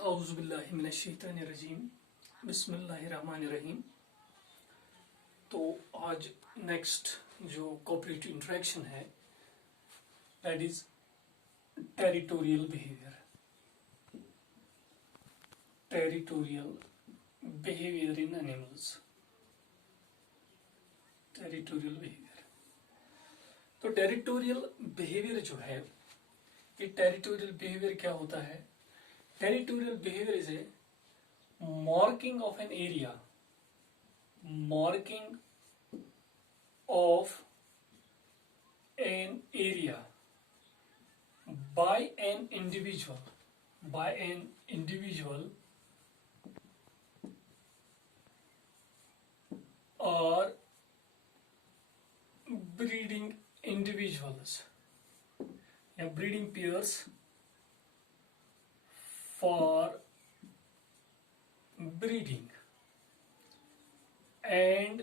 औज़ुबिल्लाहिमिनश्शैतानिर्रजीम बिस्मिल्लाहिर्रहमानिर्रहीम। तो आज नेक्स्ट जो कोऑपरेटिव इंटरेक्शन है that is territorial behaviour. Territorial behaviour in animals. Territorial behaviour. तो टेरिटोरियल बिहेवियर जो है, ये टेरिटोरियल बिहेवियर क्या होता है? Territorial behaviour is a marking of an area, marking of an area by an individual or breeding individuals या breeding pairs for breeding and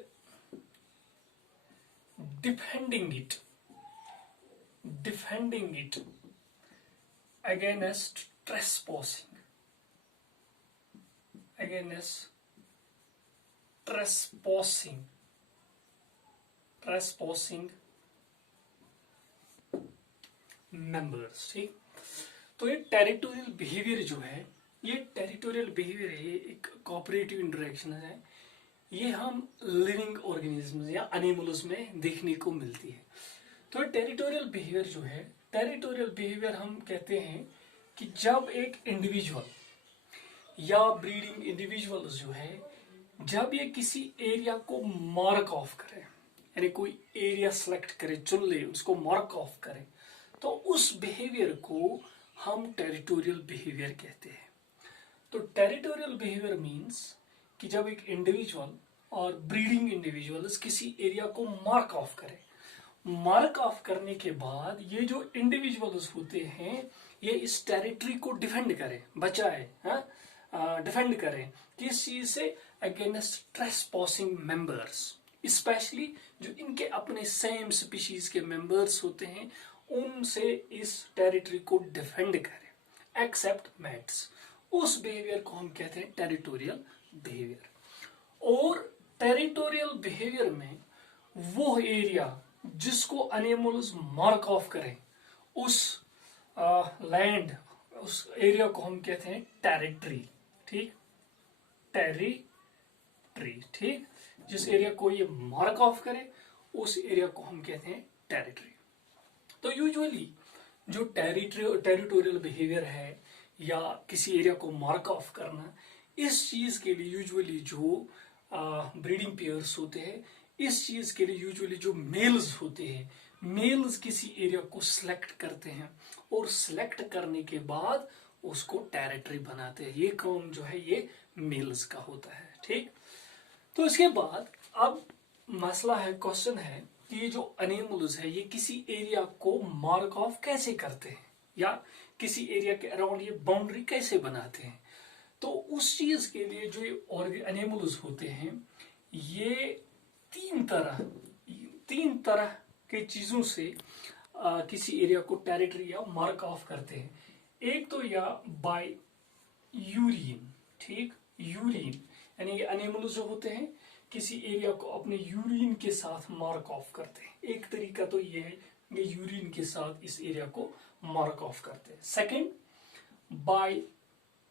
defending it against trespassing members। ठीक, तो ये टेरिटोरियल बिहेवियर जो है, ये टेरिटोरियल बिहेवियर है, एक cooperative interaction है। ये हम लिविंग ऑर्गेनिज्म या एनिमल्स में देखने को मिलती है। तो टेरिटोरियल बिहेवियर जो है, टेरिटोरियल बिहेवियर हम कहते हैं कि जब एक इंडिविजुअल या ब्रीडिंग इंडिविजुअल जो है, जब ये किसी एरिया को मार्क ऑफ करे, यानी कोई एरिया सेलेक्ट करे, चुन ले, उसको मार्क ऑफ करे, तो उस बिहेवियर को हम टेरिटोरियल बिहेवियर कहते हैं। तो टेरिटोरियल बिहेवियर मीन्स कि जब एक इंडिविजुअल और ब्रीडिंग इंडिविजुअल्स किसी एरिया को मार्क ऑफ करे, मार्क ऑफ करने के बाद ये जो इंडिविजुअल्स होते हैं, ये इस टेरिटरी को डिफेंड करें, बचाए, डिफेंड करें किस चीज से? अगेंस्ट ट्रेसपॉसिंग मेंबर्स, स्पेशली जो इनके अपने सेम स्पीशीज के मेंबर्स होते हैं, उनसे इस टेरिटरी को डिफेंड करें एक्सेप्ट मैट्स। उस बिहेवियर को हम कहते हैं टेरिटोरियल बिहेवियर। और टेरिटोरियल बिहेवियर में वो एरिया जिसको एनिमल्स मार्क ऑफ करें, उस लैंड, उस एरिया को हम कहते हैं टेरिटरी। ठीक, टेरिटरी। ठीक, जिस एरिया को ये मार्क ऑफ करे, उस एरिया को हम कहते हैं टेरिटरी। तो यूजुअली जो टेरिटोरियल बिहेवियर है या किसी एरिया को मार्क ऑफ करना, इस चीज के लिए यूजुअली जो ब्रीडिंग पेयर्स होते हैं, इस चीज के लिए यूजुअली जो मेल्स होते हैं, मेल्स किसी एरिया को सिलेक्ट करते हैं और सिलेक्ट करने के बाद उसको टेरिटरी बनाते हैं। ये काम जो है ये मेल्स का होता है। ठीक, तो इसके बाद अब मसला है, क्वेश्चन है कि ये जो एनिमल्स है, ये किसी एरिया को मार्क ऑफ कैसे करते हैं या किसी एरिया के अराउंड ये बाउंड्री कैसे बनाते हैं? तो उस चीज के लिए जो ये एनिमल्स होते हैं, ये तीन तरह के चीजों से किसी एरिया को टेरिटरी या मार्क ऑफ करते हैं। एक तो या बाय यूरिन। ठीक, यूरिन यानी ये एनिमल्स जो होते हैं किसी एरिया को अपने यूरिन के साथ मार्क ऑफ करते हैं। एक तरीका तो ये है, ये यूरिन के साथ इस एरिया को मार्क ऑफ करते हैं। सेकंड, बाय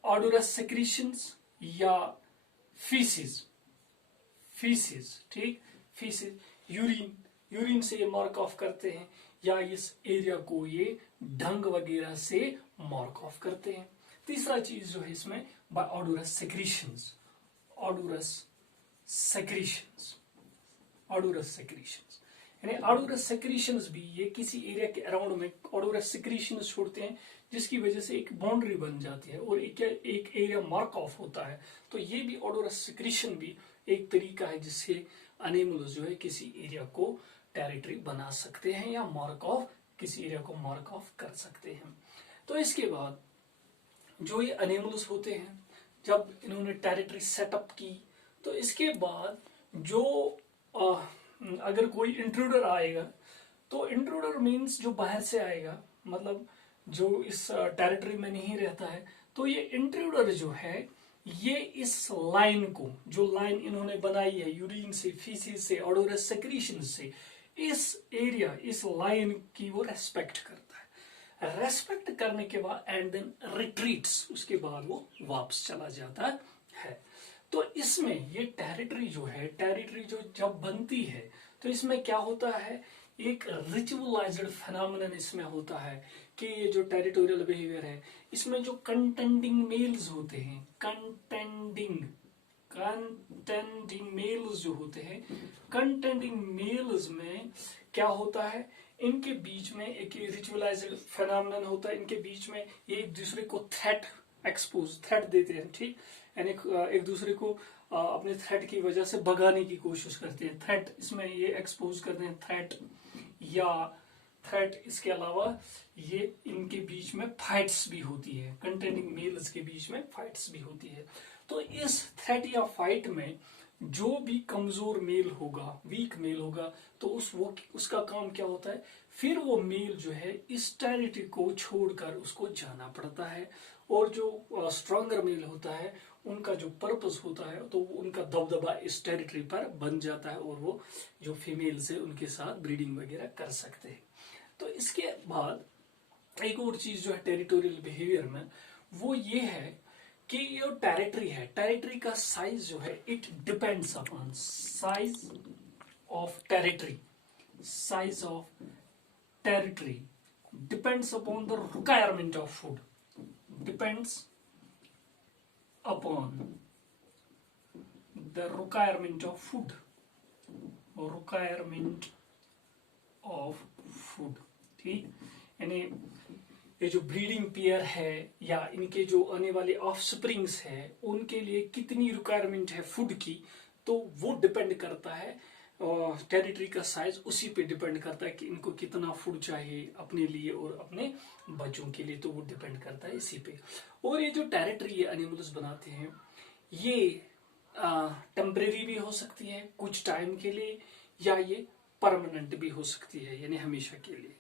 ऑडोरस सेक्रीशंस या फीसिस। ठीक, फीसिस, यूरिन से ये मार्क ऑफ करते हैं, या इस एरिया को ये डंग वगैरह से मार्क ऑफ करते हैं। तीसरा चीज जो है इसमें बाय ऑडोरस सेक्रीशंस। यानी ऑडोरस सेक्रीशंस भी ये किसी एरिया के अराउंड में ऑडोरस सेक्रीशंस छोड़ते हैं, जिसकी वजह से एक बाउंड्री बन जाती है और एक एरिया मार्क ऑफ होता है। तो ये भी ऑडोरस सेक्रीशन भी एक तरीका है जिससे एनिमल्स जो है किसी एरिया को टेरिटरी बना सकते हैं या किसी एरिया को मार्क ऑफ कर सकते हैं। तो इसके बाद जो ये एनिमल्स होते हैं, जब इन्होंने टेरिटरी सेटअप की, तो इसके बाद जो अगर कोई इंट्रूडर आएगा, तो इंट्रूडर मीन्स जो बाहर से आएगा, मतलब जो इस टेरिटरी में नहीं रहता है, तो ये इंट्रूडर जो है ये इस लाइन को, जो लाइन इन्होंने बनाई है यूरिन से, फीसिस से, ओडोरस सेक्रीशन से, इस एरिया, इस लाइन की वो रेस्पेक्ट करता है। रेस्पेक्ट करने के बाद एंड देन रिट्रीट्स, उसके बाद वो वापस चला जाता है। तो इसमें ये टेरिटरी जो है, टेरिटरी जो जब बनती है तो इसमें क्या होता है, एक रिचुअलाइज्ड फेनोमेनन इसमें होता है कि ये जो टेरिटोरियल बिहेवियर है इसमें जो कंटेंडिंग मेल्स होते हैं, कंटेंडिंग मेल्स जो होते हैं, कंटेंडिंग मेल्स में क्या होता है, इनके बीच में एक रिचुअलाइज्ड फेनोमेनन होता है, इनके बीच में ये एक दूसरे को थ्रेट देते हैं, ठीक, यानी एक दूसरे को अपने थ्रेट की वजह से भगाने की कोशिश करते हैं। थ्रेट इसमें ये एक्सपोज करते हैं, थ्रेट इसके अलावा ये इनके बीच में फाइट्स भी होती है, कंटेंडिंग मेल्स के बीच में फाइट्स भी होती है। तो इस थ्रेट या फाइट में जो भी कमजोर मेल होगा, वीक मेल होगा, तो उसका काम क्या होता है, फिर वो मेल जो है इस टेरिटरी को छोड़कर उसको जाना पड़ता है, और जो स्ट्रॉन्गर मेल होता है उनका जो पर्पस होता है तो उनका दबदबा इस टेरिटरी पर बन जाता है, और वो जो फीमेल्स है उनके साथ ब्रीडिंग वगैरह कर सकते हैं। तो इसके बाद एक और चीज जो है टेरिटोरियल बिहेवियर में, वो ये है कि ये टेरिटरी है, टेरिटरी का साइज जो है it depends upon size of territory, size of territory depends upon the requirement of food, depends upon the requirement of food, requirement of food, ठीक, यानी ये जो ब्रीडिंग पेयर है या इनके जो आने वाले ऑफस्प्रिंग्स है उनके लिए कितनी रिक्वायरमेंट है फूड की, तो वो डिपेंड करता है, टेरिटरी का साइज उसी पे डिपेंड करता है कि इनको कितना फूड चाहिए अपने लिए और अपने बच्चों के लिए, तो वो डिपेंड करता है इसी पे। और ये जो टेरिटरी ये एनिमल्स बनाते हैं ये टेम्परेरी भी हो सकती है कुछ टाइम के लिए, या ये परमानेंट भी हो सकती है, यानी हमेशा के लिए।